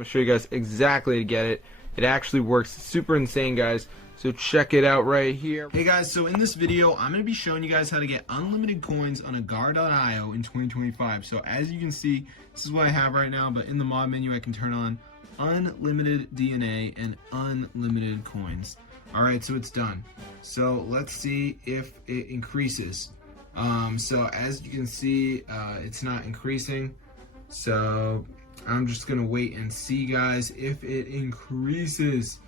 gonna show you guys exactly to get it. It actually works. It's super insane, guys. So check it out right here. Hey guys, so in this video, I'm going to be showing you guys how to get unlimited coins on Agar.io in 2025. So as you can see, this is what I have right now, but in the mod menu, I can turn on unlimited DNA and unlimited coins. Alright, so it's done. So let's see if it increases. So as you can see, it's not increasing. So I'm just going to wait and see, guys, if it increases.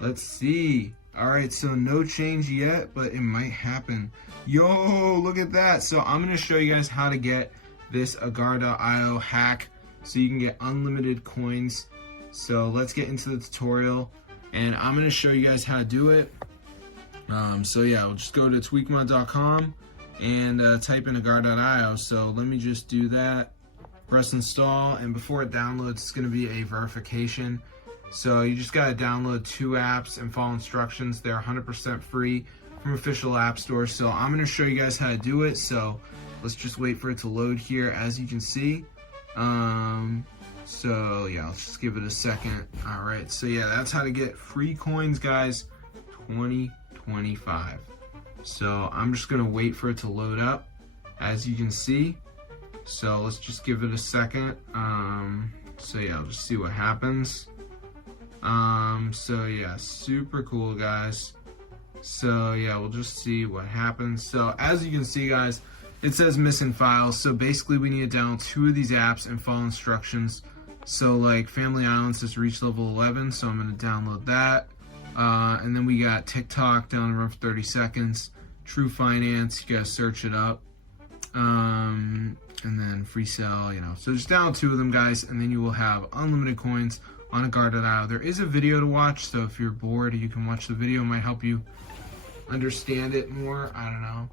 Let's see. Alright, so no change yet, but it might happen. Yo, look at that. So I'm going to show you guys how to get this Agar.io hack so you can get unlimited coins. So let's get into the tutorial, and I'm going to show you guys how to do it. So yeah, we'll just go to tweakmod.com and type in Agar.io. So let me just do that. Press install, and before it downloads, it's going to be a verification. So you just got to download 2 apps and follow instructions. They're 100% free from official app stores. So I'm going to show you guys how to do it. So let's just wait for it to load here, as you can see. So yeah, let's just give it a second. All right, so yeah, that's how to get free coins, guys, 2025. So I'm just going to wait for it to load up, as you can see. So let's just give it a second. So yeah, I'll just see what happens. So yeah, super cool, guys. So yeah, we'll just see what happens. So as you can see, guys, it says missing files. So basically we need to download 2 of these apps and follow instructions. So like Family Island says reach level 11, so I'm going to download that. And then we got TikTok, down to run for 30 seconds. True Finance, you guys search it up. And then Free Cell, you know. So just download 2 of them, guys, and then you will have unlimited coins on Agar.io. There is a video to watch, so if you're bored, you can watch the video. It might help you understand it more. I don't know.